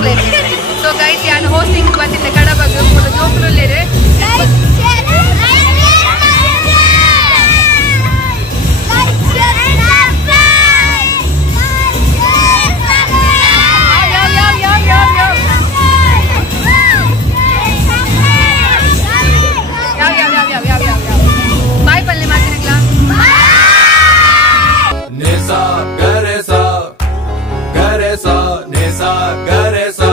chocolate. So guys, I am hosting one in the Kadabag for the chocolate later. Bye palle maatrinagla. Nesa garesa garesa nesa garesa.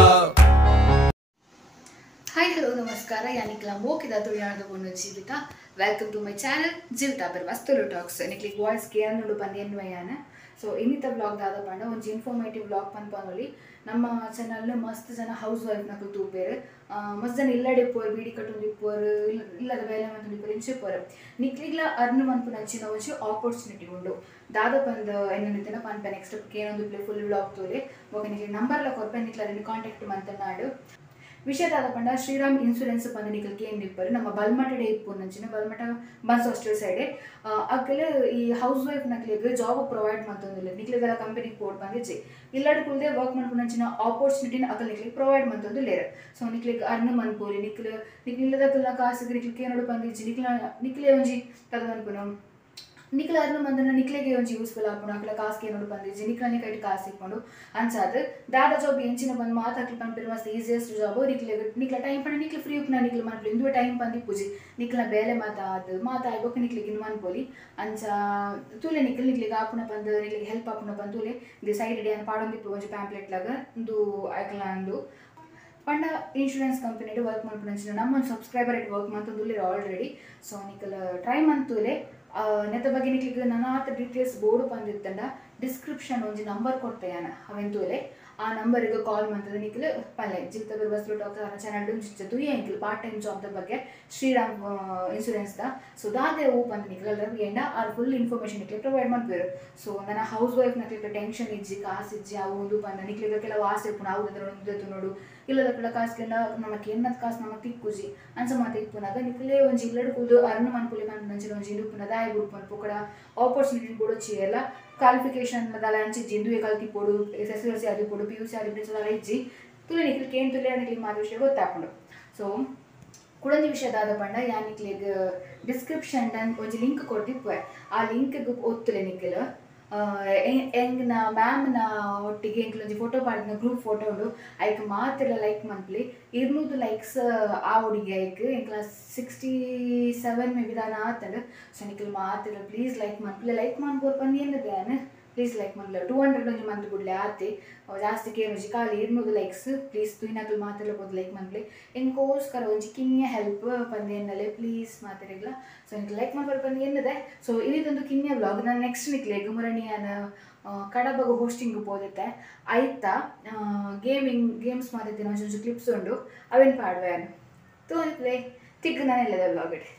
Hi, hello, namaskar. Yanikla mokida to yardu bonu Jivita. Welcome to my channel Jivita Bervastulu Talks. Nikli voice care nudu pandiyennu ayana. So inita vlog dada panda onji informative vlog panpanoli ನಮ್ಮ channel ಮಸ್ತ್ ಜನ house wife ನಕಲು ತೂಪೇರು ಮಸ್ತ್ ಜನ ಇಲ್ಲಡೆ ಪೋರು ಬೀಡಿ ಕಟ್ಟೊಂದು ಪೋರು ಇಲ್ಲದ ಬೇಲೆ ಮಂದಿ ಪೋರು ಇಂಚೆ ಪೋರು ನಿಕ್ಲಿಗ್ಲ ಅರ್ನ್ ಮನ್ಪು ನಂಚಿನ ಒಂಚು ಆಪರ್ಚುನಿಟಿ ಉಂಡು ದಾದ ಪಂದ ಎನ್ನಿನ ಪನ್ಪ ನೆಕ್ಸ್ಟ್ ಏನೊಂದು ಪ್ಲೇ ಫುಲ್ ವ್ಲಾಗ್ ತೋರೆ ಒಗ ನಿಕ್ಲಿ ನಂಬರ್ಲ ಕೊರ್ಪೆ ನಿಕ್ಲ ಕಾಂಟ್ಯಾಕ್ಟ್ ಮಂತನಾಡು ವಿಷಯ ದಾದ ಪಂಡ ಶ್ರೀರಾಮ್ ಇನ್ಶೂರೆನ್ಸ್ ಪಂದ ನಿಕ್ಲಿಗೆ ಏನು ಇಪ್ಪರು ನಮ್ಮ ಬಲ್ಮಠ ಡೇ ಇಪ್ಪು ನಂಚಿನ ಬಲ್ಮಠ ಬನ್ಸ್ ಹಾಸ್ಟೆಲ್ ಸೈಡೆ ಅಕ್ಕಲೆ ಈ ಹೌಸ್ ವೈಫ್ ನಕ್ಲಿಗೆ ಜಾಬ್ ಪ್ರೊವೈಡ್ ಮಾಡ್ತಂದಿಲ್ಲ ನಿಕ್ಲಿಗೆಲ್ಲ ಕಂಪನಿಗೆ ಪೋಟ್ ಬಂದಿಚ್ಚಿ ಇಲ್ಲಡೆ ಕುಲ್ದೆ ವರ್ಕ್ ಮಾಡ್ಕೊಂಡು ನಂಚಿನ ಆಪರ್ಚುನಿಟಿನ ಅಕ್ಕಲ್ ನಿಕ್ಲಿಗೆ ಪ್ರೊವೈಡ್ ಮಾಡ್ತಂದು ಲೇರ ಸೊ ನಿಕ್ಲಿಗೆ ಅರ್ನ್ ಮನ್ಪೋಲಿ ನಿಕ್ಲಿಲ್ಲದಕ್ಕೆಲ್ಲ ಕಾಸಿಗೆ ನಿಕ್ಲಿಗೆ ಏನೋಡು ಬಂದಿಚ್ಚಿ ನಿಕ್ಲೆ ಒಂಜಿ ತಗದು ಅನ್ಪುನು ನಿಕ್ಲ ಅರ್ನ ಮಂದನ ನಿಕ್ಲೆಗೆ ಒಂಜಿ ಯೂಸ್ಫುಲ್ ಆಪುಂಡು ಅಕ್ಲ ಕಾಸ್ಗೆ ಏನೋಡು ಬಂದಿಜ್ಜಿ ನಿಕ್ಲನೆ ಕೈಟ್ ಕಾಸು ಇಕ್ಕೊಂಡು ಅನ್ಸಾದ್ ದಾದ ಜಾಬ್ ಎಂಚಿನ ಬಂದು ಮಾತಾಡ್ಲಿ ಪನ್ಪಿರು ಮಸ್ತ್ ಈಸಿಯೆಸ್ಟ್ ಜಾಬ್ ನಿಕ್ಲ ಟೈಮ್ ಪಂಡ ನಿಕ್ಲ ಫ್ರೀ ಉಪ್ಪುನ ನಿಕ್ಲ ಮನ್ಪುಲಿ ಇಂದುವೆ ಟೈಮ್ ಪಂದಿ ಪೂಜಿ ನಿಕ್ಲ ಬೇಲೆ ಮಾತಾಡ್ಬೇಕು ನಿಕ್ಲಿಗೆ ಇನ್ನು ಮನ್ಪೋಲಿ ಅಂಚ ತೂಲೆ ನಿಕ್ಲಿಗೆ ಆಪುನ ಬಂದು ನಿಕ್ಲಿಗೆ ಹೆಲ್ಪ್ ಆಪುನ ಬಂದು ತೂಲೆ ದಿ ಸೈಡ್ ಡೇ ಅನ್ನ ಪಾಡೊಂದಿಪ್ಪು ಒಂಜಿ ಪ್ಯಾಂಪ್ಲೆಟ್ ಲಾಗ ಒಂದು ಐಕ್ಲ ಅಂದು ಪಂಡ ಇನ್ಶೂರೆನ್ಸ್ ಕಂಪನಿ ವರ್ಕ್ ಮಾಡ್ಕೊಂಡು ನಮ್ಮ ಸಬ್ಸ್ಕ್ರೈಬರ್ ಇಟ್ಟು ವರ್ಕ್ ಮಾಡ್ತಂದುಲ್ಲೆ ಆಲ್ರೆಡಿ ಸೊ ನಿಕ್ಲ ಟ್ರೈ ಮಂತೂಲೆ ನೆತ್ತ ಬಗ್ಗೆ ನಿಕ್ಲಿಗೆ ನನ್ನ ಡೀಟೇಲ್ಸ್ ಬೋರ್ಡು ಬಂದಿತ್ತಂಡ ಡಿಸ್ಕ್ರಿಪ್ಷನ್ ಒಂಜಿ ನಂಬರ್ ಕೊಡ್ತೇನೆ ಅವೆಂತೂಲೆ ಆ ನಂಬರಿಗೆ ಕಾಲ್ ಮಾಡ್ತದೆ ನಿಕ್ಲು ಪಲ್ಲೆ ಜಿಲ್ತ ಬರ್ಬಸ್ಲು ಟಾಕ್ಟರ್ ಚಾನಲ್ ಜಿಚ್ಚದು ಏನಿಕ್ಲು ಪಾರ್ಟ್ ಟೈಮ್ ಜಾಬ್ ಬಗ್ಗೆ ಶ್ರೀರಾಮ್ ಇನ್ಶೂರೆನ್ಸ್ ದ ಸೊ ದಾದೆ ಹೂ ಬಂದ ನಿಕ್ಲೆಲ್ಲರೂ ಎಂಡ ಆ ಫುಲ್ ಇನ್ಫಾರ್ಮೇಷನ್ ನಿಕ್ಲೆ ಪ್ರೊವೈಡ್ ಮಾಡ್ಬೇರು ಸೊ ನನ್ನ ಹೌಸ್ ವೈಫ್ ನಕ್ಲಿಗೆ ಟೆನ್ಷನ್ ಇಜ್ಜಿ ಕಾಸು ಇಜ್ಜಿ ಅವು ಒಂದು ಬಂದ ನಿಕ್ಲಿಗೆ ಕೆಲವು ಆಸೆ ಇಪ್ಪು ನಾವು ಅದನ್ನು ನೋಡು ಇಲ್ಲದ ಕಡೆ ಕಾಸ್ಗೆಲ್ಲ ನಮಗೆ ಏನದ ಕಾಸು ನಮಗೆ ತಿಕ್ಕುಜಿ ಅನ್ಸ ಮಾತು ಇಪ್ಪುನಾಗ ನಿಕ್ಲೆ ಒಂಜಿ ಇಲ್ಲಡು ಕೂದು ಅರ್ನ ಮನ್ಪುಲಿ ಬಂದು ನಂಚಿನ ಒಂಜಿ ಇಂಡುಪುನ ದಾಯ ಬುಡ್ಪನ್ ಪುಕಡ ಆಪರ್ಚುನಿಟಿ ಕೊಡೋಚಿ ಎಲ್ಲ ಕ್ವಾಲಿಫಿಕೇಶನ್ ದಲ ಅಂಚಿ ಜಿಂದುವೆ ಕಲ್ತಿ ಪೋಡು SSLC ಆದಿ ಪೋಡು PUC ಆದಿ ಬಿಡಿಸೋದಲ್ಲ ಇಜ್ಜಿ ತುಲೆ ನಿಕ್ಲಿ ಕೇನ್ ತುಲೆ ನಿಕ್ಲಿ ಮಾತು ವಿಷಯ ಗೊತ್ತಾಪುಂಡು ಸೊ ಕುಡಂದಿ ವಿಷಯದಾದ ಪಂಡ ಯಾ ನಿಕ್ಲಿಗೆ ಡಿಸ್ಕ್ರಿಪ್ಷನ್ ಒಂಜಿ ಲಿಂಕ್ ಕೊಡ್ತಿಪ್ಪೆ ಆ ಲಿಂಕ್ಗೆ ಒತ್ತುಲೆ ನಿಕ್ಲು ಎಂಗ್ನ ಮ್ಯಾಮ್ನ ಒಟ್ಟಿಗೆ ಎಂಕ್ಲೊಂಜಿ ಫೋಟೋ ಪಾಡಿನ ಗ್ರೂಪ್ ಫೋಟೋ ಉಂಡು ಐಕ್ ಮಾತೆಲ್ಲ ಲೈಕ್ ಮನ್ಪ್ಲಿ 200 ಲೈಕ್ಸ್ ಆ ಹುಡುಗಿ ಐಕ್ ಎಂಕ್ಲ 67 ಮೇ ವಿಧಾನ ಆತಂಡು ಸೊ ನಿಕ್ಲು ಮಾತೆಲ್ಲ ಪ್ಲೀಸ್ ಲೈಕ್ ಮನ್ಪ್ಲಿ ಲೈಕ್ ಮನ್ಪೋರ್ ಪಂದು ಏನಿದೆ ಪ್ಲೀಸ್ ಲೈಕ್ ಮನ್ಲ 200 ಒಂಜಿ ಮಂತ್ ಬಿಡ್ಲೆ ಆತೆ ಜಾಸ್ತಿ ಕೇನೊಂಜಿ ಖಾಲಿ 200 ಲೈಕ್ಸ್ ಪ್ಲೀಸ್ ತುಯಿನಕ್ಲು ಮಾತೆಲ್ಲ ಬೋದು ಲೈಕ್ ಮನ್ಪ್ಲಿ ಎಂಕೋಸ್ಕರ ಒಂಜಿ ಕಿನ್ಯ ಹೆಲ್ಪ್ ಪಂದು ಏನಲ್ಲೇ ಪ್ಲೀಸ್ ಮಾತೆರೆಗ್ಲ ಸೊ ನಿಕ್ಲು ಲೈಕ್ ಮನ್ಪೋರ್ ಪಂದು ಏನಿದೆ ಸೊ ಇದೊಂದು ಕಿನ್ಯ ವ್ಲಾಗ್ ನಾನು ನೆಕ್ಸ್ಟ್ ನಿಕ್ಲೆ ಗುಮರಣಿಯನ ಕಡಬಗ ಹೋಸ್ಟಿಂಗ್ ಪೋದಿತ್ತೆ ಆಯ್ತಾ ಗೇಮ್ಸ್ ಮಾಡಿದ್ದೀನಿ ಒಂಚೂರು ಕ್ಲಿಪ್ಸ್ ಉಂಡು ಅವೇನು ಪಾಡುವೆ ತೋರಿಸ್ಲೆ ತಿಗ್ ನಾನು ಎಲ್ಲದ ವ್ಲಾಗ್ ಇಡಿ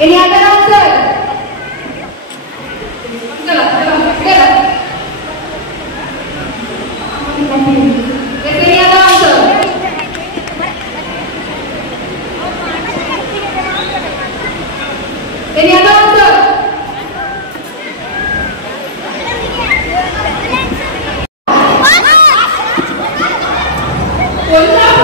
Any other answer? Any other answer? Any other answer? First,